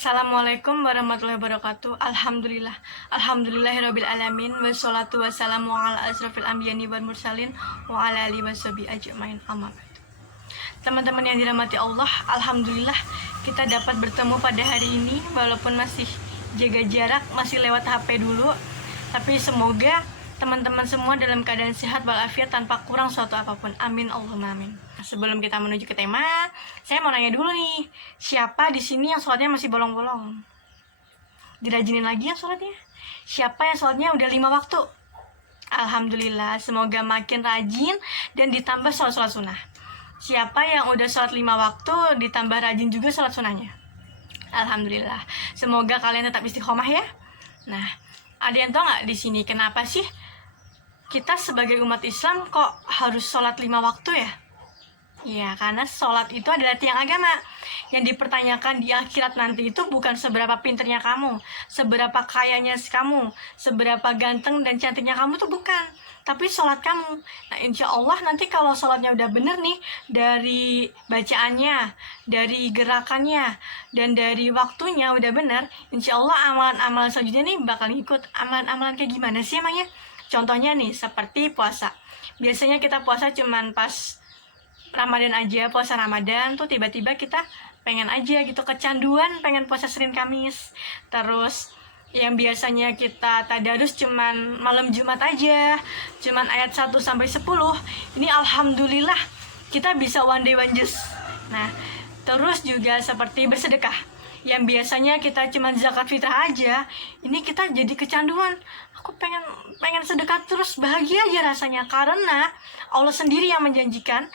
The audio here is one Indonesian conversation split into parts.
Assalamualaikum warahmatullahi wabarakatuh. Alhamdulillahirabbil alamin wassalatu wassalamu ala asrofil anbiya'i wal mursalin wa ala alihi washabihi ajmain. Amma ba'du. Teman-teman yang dirahmati Allah, alhamdulillah kita dapat bertemu pada hari ini walaupun masih jaga jarak, masih lewat HP dulu. Tapi semoga teman-teman semua dalam keadaan sehat walafiat tanpa kurang suatu apapun. Amin Allahumma amin. Sebelum kita menuju ke tema, saya mau nanya dulu nih, siapa di sini yang sholatnya masih bolong-bolong? Dirajinin lagi ya sholatnya. Siapa yang sholatnya udah 5 waktu? Alhamdulillah, semoga makin rajin dan ditambah sholat-sholat sunnah. Siapa yang udah sholat 5 waktu ditambah rajin juga sholat sunnahnya? Alhamdulillah, semoga kalian tetap istiqomah ya. Nah, ada yang tahu nggak di sini kenapa sih kita sebagai umat Islam kok harus sholat 5 waktu ya? Ya, karena sholat itu adalah tiang agama. Yang dipertanyakan di akhirat nanti itu bukan seberapa pinternya kamu, seberapa kayanya kamu, seberapa ganteng dan cantiknya kamu tuh bukan, tapi sholat kamu. Nah, insya Allah nanti kalau sholatnya udah bener nih, dari bacaannya, dari gerakannya, dan dari waktunya udah bener, insya Allah amalan-amalan selanjutnya nih bakal ikut. Amalan-amalan kayak gimana sih emangnya? Contohnya nih, seperti puasa. Biasanya kita puasa cuman pas Ramadan aja, puasa Ramadan tuh tiba-tiba kita pengen aja gitu, kecanduan pengen puasa Senin Kamis. Terus yang biasanya kita tadarus cuman malam Jumat aja, cuman ayat 1 sampai 10. Ini alhamdulillah kita bisa one day one juice. Nah, terus juga seperti bersedekah. Yang biasanya kita cuman zakat fitrah aja, ini kita jadi kecanduan. Aku pengen sedekah terus, bahagia aja rasanya, karena Allah sendiri yang menjanjikan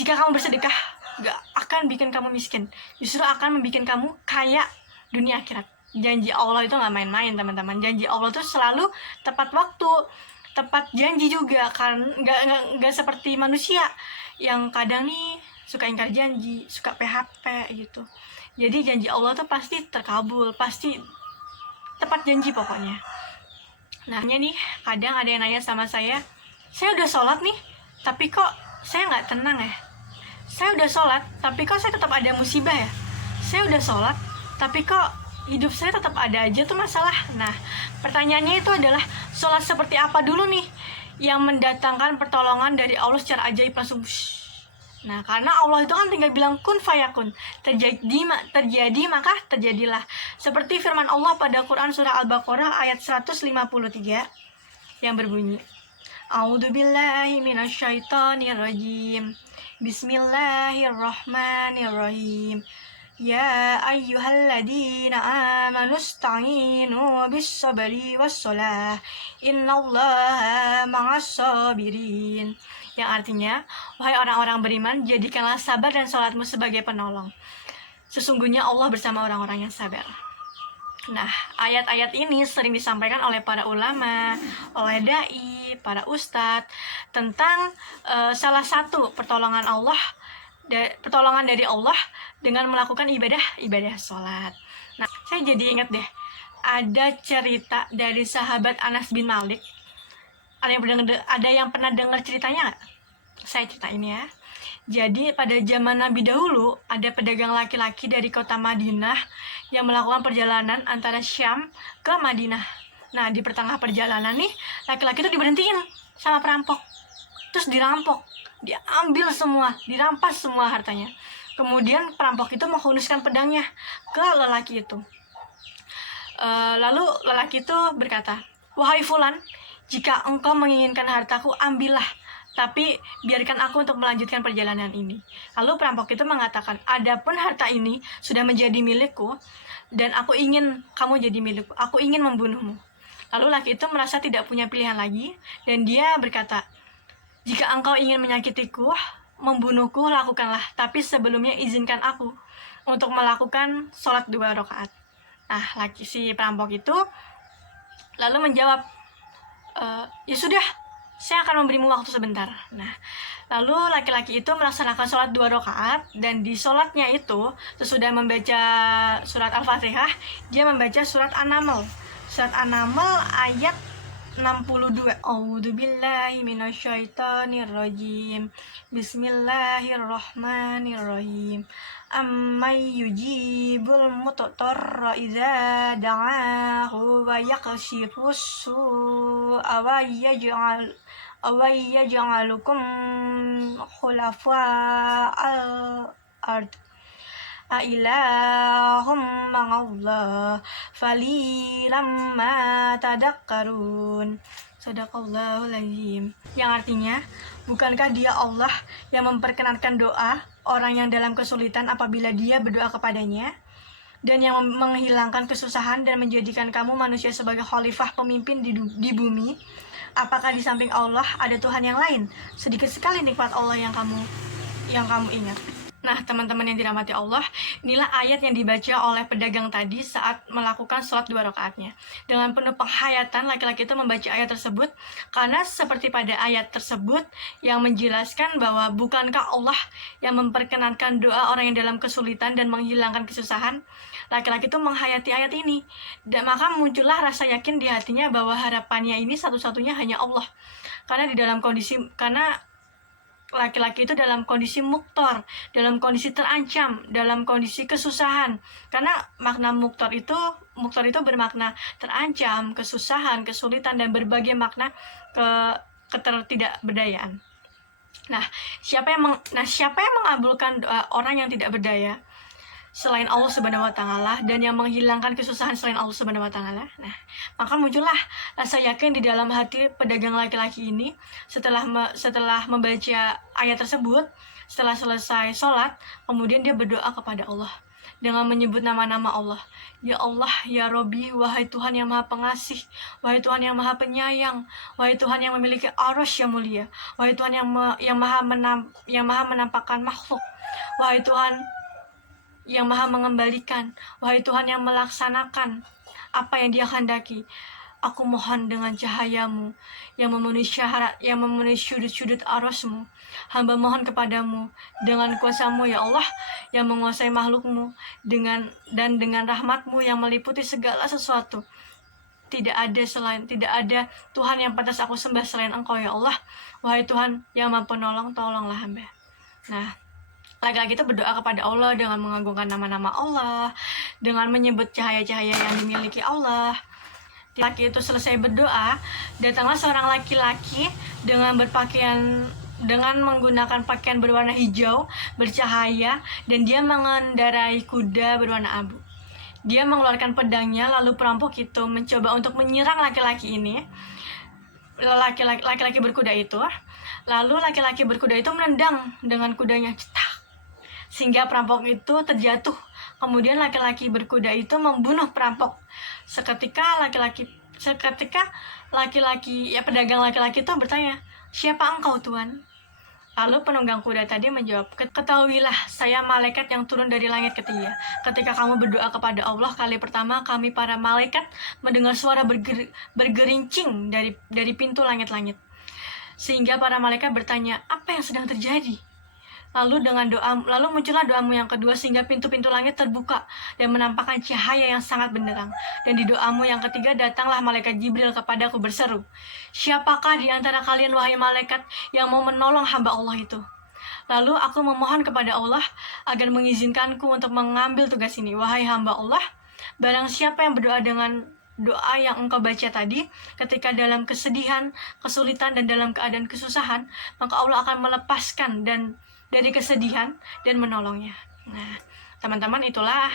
jika kamu bersedekah, gak akan bikin kamu miskin, justru akan membuat kamu kaya dunia akhirat. Janji Allah itu gak main-main, teman-teman. Janji Allah itu selalu tepat waktu, tepat janji juga, kan gak seperti manusia yang kadang nih suka ingkar janji, suka PHP gitu. Jadi janji Allah tuh pasti terkabul, pasti tepat janji pokoknya. Nah, nih kadang ada yang nanya sama saya udah sholat nih, tapi kok saya nggak tenang ya? Saya udah sholat, tapi kok saya tetap ada musibah ya? Saya udah sholat, tapi kok hidup saya tetap ada aja tuh masalah. Nah, pertanyaannya itu adalah, sholat seperti apa dulu nih yang mendatangkan pertolongan dari Allah secara ajaib langsung? Nah, karena Allah itu kan tinggal bilang kun fayakun, terjadi maka terjadilah. Seperti firman Allah pada Quran surah Al-Baqarah ayat 153 yang berbunyi, A'udzubillahi minasyaitonirrajim. Bismillahirrahmanirrahim. Ya ayyuhalladzina amanu ista'inu bis-sabri was-shalah. Innallaha ma'as-sabirin. Yang artinya, wahai orang-orang beriman, jadikanlah sabar dan sholatmu sebagai penolong. Sesungguhnya Allah bersama orang-orang yang sabar. Nah, ayat-ayat ini sering disampaikan oleh para ulama, oleh dai, para ustadz, tentang salah satu pertolongan dari Allah dengan melakukan ibadah sholat. Nah, saya jadi ingat deh, ada cerita dari sahabat Anas bin Malik. Ada yang pernah dengar ceritanya nggak? Saya ceritain ya. Jadi pada zaman Nabi dahulu, ada pedagang laki-laki dari kota Madinah yang melakukan perjalanan antara Syam ke Madinah. Nah, di pertengah perjalanan nih, laki-laki itu diberhentiin sama perampok. Terus dirampok, diambil semua, dirampas semua hartanya. Kemudian perampok itu menghunuskan pedangnya ke lelaki itu. Lalu lelaki itu berkata, wahai Fulan, jika engkau menginginkan hartaku, ambillah. Tapi biarkan aku untuk melanjutkan perjalanan ini. Lalu perampok itu mengatakan, adapun harta ini sudah menjadi milikku, dan aku ingin kamu jadi milikku. Aku ingin membunuhmu. Lalu laki itu merasa tidak punya pilihan lagi, dan dia berkata, jika engkau ingin menyakitiku, membunuhku, lakukanlah. Tapi sebelumnya izinkan aku untuk melakukan sholat 2 rakaat. Nah, si perampok itu lalu menjawab, ya sudah, saya akan memberimu waktu sebentar. Nah, lalu laki-laki itu melaksanakan sholat 2 rakaat, dan di sholatnya itu sesudah membaca surat Al-Fatihah, dia membaca surat An-Naml. Surat An-Naml ayat 62. A'udzubillahi minasyaitonirrajim. Bismillahirrahmanirrahim. Ammay yujibul muttarra idza da'ahu wa yakshifus su'a wa yaj'alukum khulafa'al ard. Ailahum ma'allah falilam ma tadakkarun. Sadaqallahul azim. Yang artinya, bukankah dia Allah yang memperkenankan doa orang yang dalam kesulitan apabila dia berdoa kepadanya, dan yang menghilangkan kesusahan dan menjadikan kamu manusia sebagai khalifah pemimpin di bumi? Apakah di samping Allah ada Tuhan yang lain? Sedikit sekali nikmat Allah yang kamu ingat. Nah, teman-teman yang dirahmati Allah, inilah ayat yang dibaca oleh pedagang tadi saat melakukan sholat 2 rakaatnya. Dengan penuh penghayatan, laki-laki itu membaca ayat tersebut, karena seperti pada ayat tersebut yang menjelaskan bahwa bukankah Allah yang memperkenankan doa orang yang dalam kesulitan dan menghilangkan kesusahan. Laki-laki itu menghayati ayat ini, dan maka muncullah rasa yakin di hatinya bahwa harapannya ini satu-satunya hanya Allah. Karena laki-laki itu dalam kondisi muktor, dalam kondisi terancam, dalam kondisi kesusahan. Karena makna muktor itu bermakna terancam, kesusahan, kesulitan, dan berbagai makna ketidakberdayaan. Nah, siapa yang mengabulkan doa orang yang tidak berdaya selain Allah Subhanahu wa taala, dan yang menghilangkan kesusahan selain Allah Subhanahu wa taala? Nah, maka muncullah rasa yakin di dalam hati pedagang laki-laki ini setelah membaca ayat tersebut. Setelah selesai sholat, kemudian dia berdoa kepada Allah dengan menyebut nama-nama Allah. Ya Allah, ya Robbi, wahai Tuhan yang maha pengasih, wahai Tuhan yang maha penyayang, wahai Tuhan yang memiliki arasy yang mulia, wahai Tuhan yang maha menampakkan makhluk, wahai Tuhan yang maha mengembalikan, wahai Tuhan yang melaksanakan apa yang dia kehendaki. Aku mohon dengan cahayamu yang memenuhi sudut-sudut arasmu. Hamba mohon kepadamu dengan kuasamu ya Allah yang menguasai makhlukmu, dengan rahmatmu yang meliputi segala sesuatu. Tidak ada Tuhan yang pantas aku sembah selain Engkau ya Allah. Wahai Tuhan yang maha penolong, tolonglah hamba. Nah, laki-laki itu berdoa kepada Allah dengan mengagungkan nama-nama Allah, dengan menyebut cahaya-cahaya yang dimiliki Allah. Laki itu selesai berdoa, datanglah seorang laki-laki dengan menggunakan pakaian berwarna hijau, bercahaya, dan dia mengendarai kuda berwarna abu. Dia mengeluarkan pedangnya, lalu perampok itu mencoba untuk menyerang laki-laki ini. Laki-laki berkuda itu. Lalu laki-laki berkuda itu menendang dengan kudanya, cetak, sehingga perampok itu terjatuh. Kemudian laki-laki berkuda itu membunuh perampok. Seketika pedagang laki-laki itu bertanya, "Siapa engkau, Tuan?" Lalu penunggang kuda tadi menjawab, "Ketahuilah, saya malaikat yang turun dari langit ketiga. Ketika kamu berdoa kepada Allah kali pertama, kami para malaikat mendengar suara bergerincing dari pintu langit-langit. Sehingga para malaikat bertanya, apa yang sedang terjadi? Lalu muncullah doamu yang kedua, sehingga pintu-pintu langit terbuka dan menampakkan cahaya yang sangat benderang. Dan di doamu yang ketiga datanglah malaikat Jibril kepadaku berseru, siapakah di antara kalian wahai malaikat yang mau menolong hamba Allah itu? Lalu aku memohon kepada Allah agar mengizinkanku untuk mengambil tugas ini. Wahai hamba Allah, barang siapa yang berdoa dengan doa yang engkau baca tadi ketika dalam kesedihan, kesulitan, dan dalam keadaan kesusahan, maka Allah akan melepaskan dari kesedihan dan menolongnya. Nah, teman-teman, itulah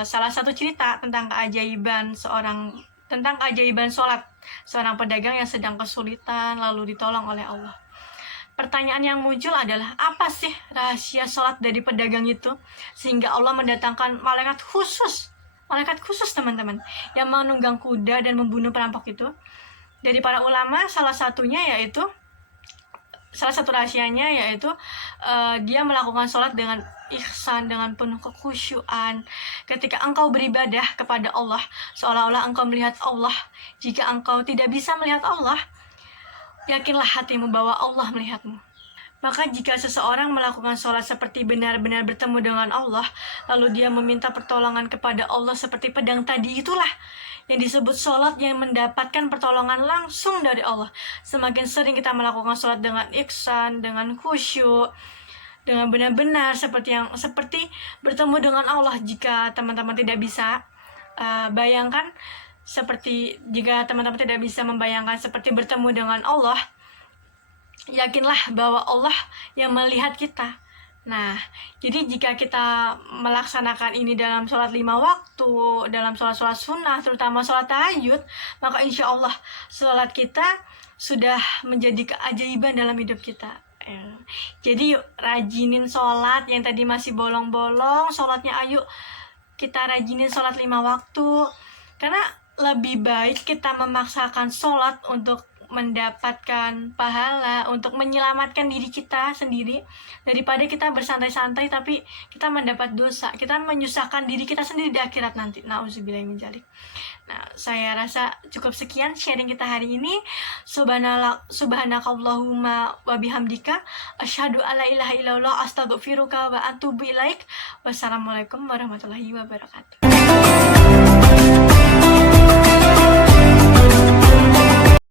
salah satu cerita tentang keajaiban sholat seorang pedagang yang sedang kesulitan lalu ditolong oleh Allah. Pertanyaan yang muncul adalah, apa sih rahasia sholat dari pedagang itu sehingga Allah mendatangkan malaikat khusus teman-teman yang menunggang kuda dan membunuh perampok itu? Dari para ulama, salah satu rahasianya yaitu dia melakukan sholat dengan ihsan, dengan penuh kekhusyuan. Ketika engkau beribadah kepada Allah, seolah-olah engkau melihat Allah. Jika engkau tidak bisa melihat Allah, yakinlah hatimu bahwa Allah melihatmu. Maka jika seseorang melakukan sholat seperti benar-benar bertemu dengan Allah, lalu dia meminta pertolongan kepada Allah seperti pedang tadi, itulah yang disebut sholat yang mendapatkan pertolongan langsung dari Allah. Semakin sering kita melakukan sholat dengan ihsan, dengan khusyuk, dengan benar-benar seperti bertemu dengan Allah. Jika teman-teman tidak bisa bayangkan, jika teman-teman tidak bisa membayangkan seperti bertemu dengan Allah, yakinlah bahwa Allah yang melihat kita. Nah, jadi jika kita melaksanakan ini dalam sholat 5 waktu, dalam sholat-sholat sunnah, terutama sholat tahajud, maka insya Allah sholat kita sudah menjadi keajaiban dalam hidup kita. Jadi yuk rajinin sholat, yang tadi masih bolong-bolong sholatnya, ayo kita rajinin sholat 5 waktu. Karena lebih baik kita memaksakan sholat untuk mendapatkan pahala, untuk menyelamatkan diri kita sendiri, daripada kita bersantai-santai tapi kita mendapat dosa, kita menyusahkan diri kita sendiri di akhirat nanti. Nauzubillahi min dzalik. Nah, saya rasa cukup sekian sharing kita hari ini. Subhanakallahumma wa bihamdika asyhadu alla ilaha illallah astaghfiruka wa atubu ilaik. Wassalamualaikum warahmatullahi wabarakatuh.